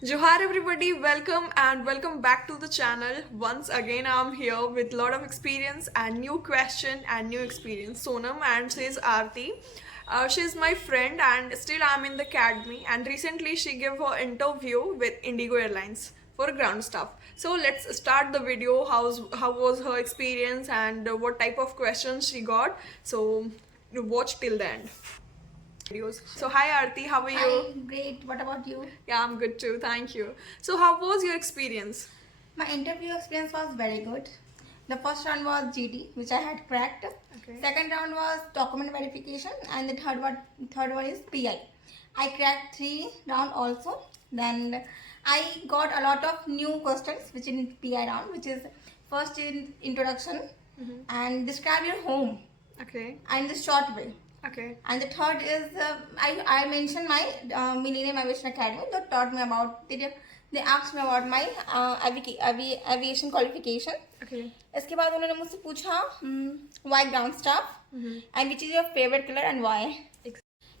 Johar everybody, welcome and welcome back to the channel. Once again I'm here with a lot of experience and new question and new experience. Sonam and she's Aarti. She's my friend and still I'm in the academy and recently she gave her interview with Indigo Airlines for ground staff. So let's start the video. How was her experience and what type of questions she got. So watch till the end. Videos. So hi Aarti, how are you? Hi, great. What about you? Yeah, I'm good too. Thank you. So, how was your experience? My interview experience was very good. The first round was GD, which I had cracked. Okay. Second round was document verification, and the third one is PI. I cracked 3 round also. Then I got a lot of new questions, which in PI round, which is first in introduction and describe your home Okay. and the short way. Okay. And the third is I mentioned my Millennium Aviation Academy. They taught me about they asked me about my aviation qualification. Okay. इसके बाद उन्होंने मुझसे पूछा why ground staff and which is your favorite color and why.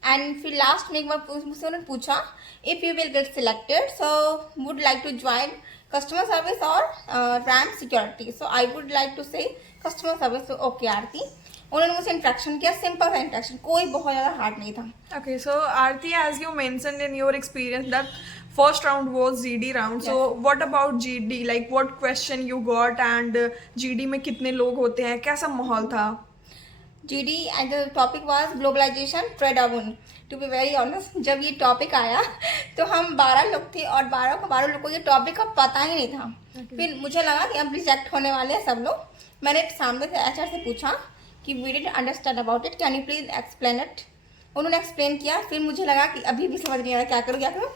And फिर last में एक बार मुझसे उन्होंने पूछा if you will get selected so would like to join customer service or RAM security. So I would like to say customer service. So okay आरती, उन्होंने मुझसे interaction किया, simple सा इंट्रैक्शन, कोई बहुत ज़्यादा हार्ड नहीं था. Okay. So, Aarti, as you mentioned in your experience, that first round was GD round. So, Yes. what about GD? Like, what question you got and GD में कितने लोग होते हैं? कैसा माहौल था? GD and the topic was globalization trade avenue. To be very honest, जब ये टॉपिक आया तो हम 12 लोग थे और 12 को 12 लोग को ये टॉपिक का पता ही नहीं था. फिर मुझे लगा कि अब रिजेक्ट होने वाले हैं सब लोग. मैंने सामने से एचआर से पूछा कि we didn't understand about it, can you please explain it. उन्होंने एक्सप्लेन किया. फिर मुझे लगा कि अभी भी समझ नहीं आ रहा क्या करूँ क्या करूँ.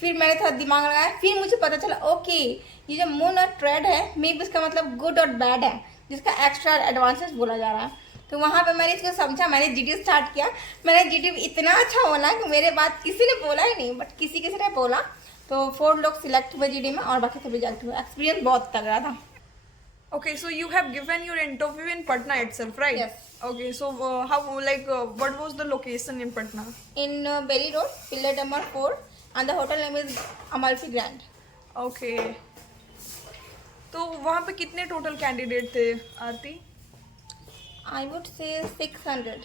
फिर मैंने थोड़ा दिमाग लगाया. फिर मुझे पता चला ओके ये जो मून और ट्रेड है मे बी इसका मतलब गुड और बैड है, जिसका एक्स्ट्रा एडवांसेस बोला जा रहा है. तो वहाँ पे मैंने इसको समझा. मैंने जीडी स्टार्ट किया. मैंने जीडी इतना अच्छा बोला कि मेरे बात किसी ने बोला ही नहीं, बट किसी किसी ने बोला. तो 4 लोग सिलेक्ट हुए जीडी में और बाकी सब रिजेक्ट हुए. एक्सपीरियंस बहुत तगड़ा था. Okay, so you have given your interview in Patna itself, right? Yes. Okay, so what was the location in Patna? In Bailey road, pillar number 4 and the hotel name is Amalfi grand. Okay. तो वहाँ पे कितने total candidate थे, आरती? I would say 600.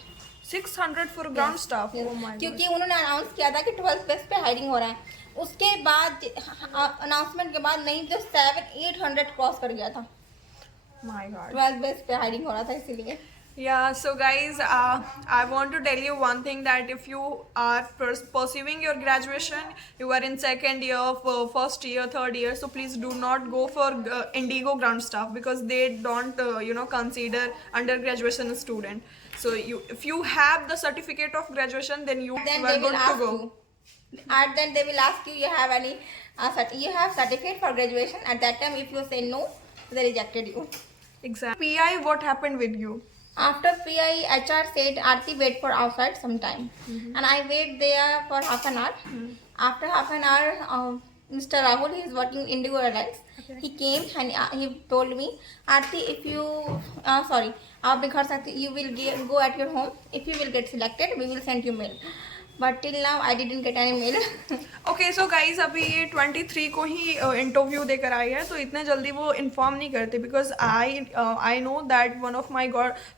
600 for ground staff. Yes. Oh my God. क्योंकि उन्होंने announce किया था कि 12th बेस पे हायरिंग हो रहा है. उसके बाद अनाउंसमेंट के बाद नहीं तो 700-800 क्रॉस कर गया था. My God. 12th बेस पे हायरिंग हो रहा था इसीलिए. Yeah, so guys, I want to tell you one thing, that if you are pursuing your graduation, you are in second year, first year, third year, so please do not go for Indigo ground staff because they don't, consider undergraduation student. So if you have the certificate of graduation, then you Then are they will good to ask go. you. And then they will ask you, you have any you have certificate for graduation. At that time, if you say no, they rejected you. Exactly. PI, what happened with you? After PI, HR said, Aarti, wait for outside some time. And I wait there for half an hour. After half an hour, Mr. Rahul, he is working in Indigo Airlines. Okay. He came and he told me, Aarti, if you, sorry, आप भी घर सकते, you will go at your home. If you will get selected, we will send you mail. But till now, I didn't get any mail. Okay so guys अभी ये 23 को ही interview देकर आई है, तो इतने जल्दी वो इन्फॉर्म नहीं करते because I know that one of my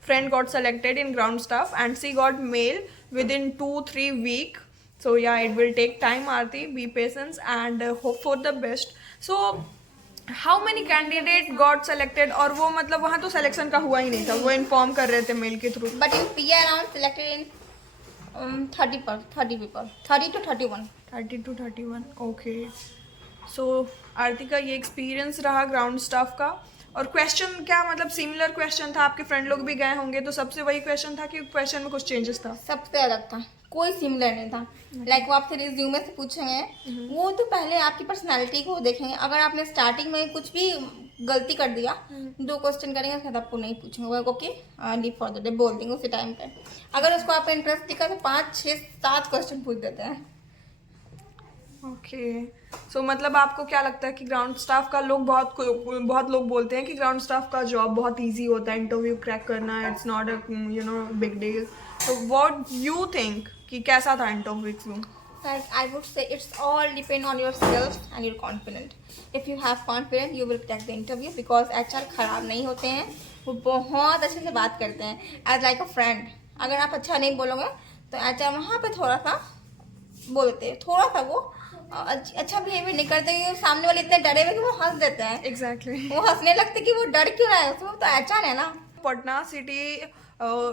friend got selected in ground staff and she got mail within 2-3 week. So yeah it will take time, Aarti, be patience and hope for the best. So how many candidate got selected? और वो मतलब वहाँ तो selection का हुआ ही नहीं था, वो इन्फॉर्म कर रहे थे मेल के through. But in PI round, selected in 30 people, 30 to 31. 30 to 31. Okay. सो आरती का ये एक्सपीरियंस रहा ग्राउंड स्टाफ का. और क्वेश्चन क्या मतलब सिमिलर क्वेश्चन था? आपके फ्रेंड लोग भी गए होंगे तो सबसे वही क्वेश्चन था कि क्वेश्चन में कुछ चेंजेस था? सबसे अलग था, कोई सिमिलर नहीं था. लाइक वो आपसे रिज्यूमे से पूछेंगे, वो तो पहले आपकी पर्सनालिटी को देखेंगे. अगर आपने स्टार्टिंग में कुछ भी गलती कर दिया, 2 क्वेश्चन करेंगे, उसके बाद आपको नहीं पूछेंगे. वो okay leave for the day बोल देंगे उसी टाइम पे. अगर उसको आपका इंटरेस्ट दिखा तो 5-6-7 क्वेश्चन पूछ देते हैं. ओके. सो मतलब आपको क्या लगता है कि ग्राउंड स्टाफ का बहुत लोग बोलते हैं कि ग्राउंड स्टाफ का जॉब बहुत इजी होता है, इंटरव्यू क्रैक करना, it's not a big deal. तो व्हाट यू थिंक कि कैसा था interview? Like I would say it's all depend on yourself and your confident. If you have confidence, you will take the interview because HR खराब नहीं होते हैं, वो बहुत अच्छे से बात करते हैं as like a friend. अगर आप अच्छा नहीं बोलोगे तो HR वहाँ पे थोड़ा सा बोलते हैं, थोड़ा सा वो अच्छा बिहेवियर नहीं करते क्योंकि सामने वाले इतने डरे हुए कि वो हंस देते हैं. Exactly. वो हंसने लगते कि वो डर क्यों रहा है, उसमें तो HR है ना. Patna city,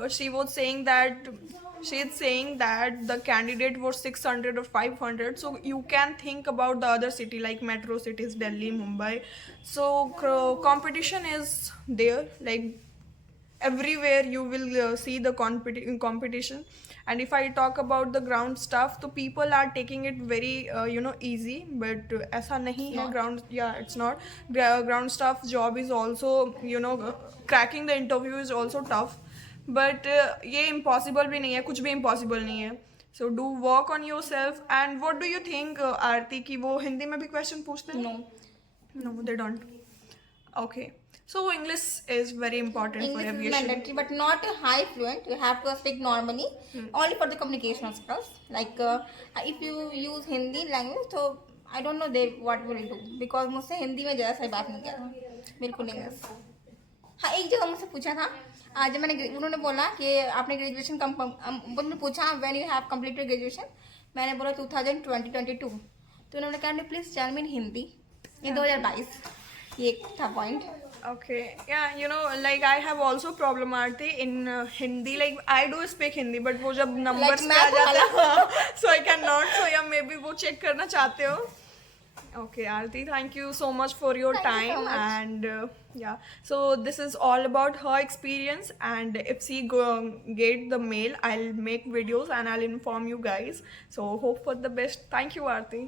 she was saying that she's saying that the candidate was 600 or 500, so you can think about the other city like metro cities, Delhi, Mumbai. So competition is there, like everywhere you will see the competition. And if I talk about the ground stuff, so people are taking it very easy, but aisa nahi hai. Ground, yeah, it's not. Ground stuff job is also, cracking the interview is also tough, but ये impossible भी नहीं है, कुछ भी impossible नहीं है. So do work on yourself. And what do you think, आरती, कि वो हिंदी में भी question पूछते हैं? No, they don't. Okay. So English is very important for English is aviation. mandatory, but not high fluent. You have to speak normally, only for the communication skills. Like if you use Hindi language, so I don't know they what will do because मुझसे हिंदी में ज़्यादा सही बात नहीं किया, बिल्कुल English. हाँ, एक जगह मुझसे पूछा था आज उन्होंने बोला कि आपने ग्रेजुएशन उन्होंने पूछा when you have completed graduation. मैंने बोला 2022. तो उन्होंने कहा प्लीज टेल मी इन हिंदी. ये 2022. ये था point. Okay, yeah, like I have also problem Aarti in Hindi. Like I do speak Hindi, but वो जब numbers पे आ जाता है, so I cannot. So yeah, maybe वो check करना चाहते हो. Okay, Aarti, thank you so much for your Thank you so time. much. And yeah, so this is all about her experience. And if she get the mail, I'll make videos and I'll inform you guys. So hope for the best. Thank you, Aarti.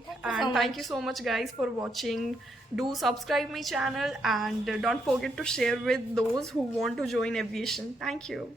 Thank you so much, guys, for watching. Do subscribe my channel and don't forget to share with those who want to join aviation. Thank you.